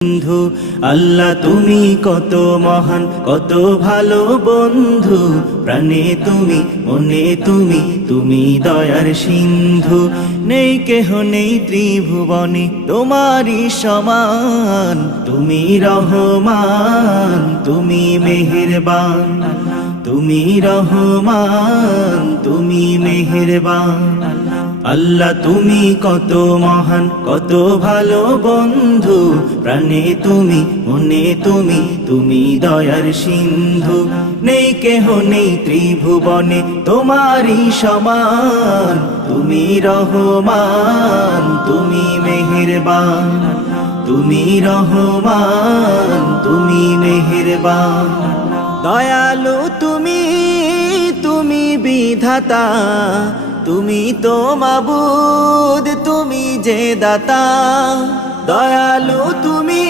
বন্ধু আল্লাহ তুমি কত মহান কত ভালো বন্ধু প্রাণে তুমি মনে তুমি তুমি দয়ার সিন্ধু নেই কেহ নেই ত্রিভুবনে তোমারই সমান তুমি রহমান তুমি মেহেরবান তুমি রহমান তুমি মেহেরবান আল্লাহ তুমি কত মহান কত ভালো বন্ধু প্রাণে তুমি মনে তুমি তুমি দয়ার সিন্ধু নেই কেহ নেই ত্রিভুবনে তোমারই সমান তুমি রহমান তুমি মেহেরবান তুমি রহমান তুমি মেহেরবান দয়ালু তুমি তুমি বিধাতা তুমি তো মাবুদ তুমি যে দাতা দয়ালু তুমি।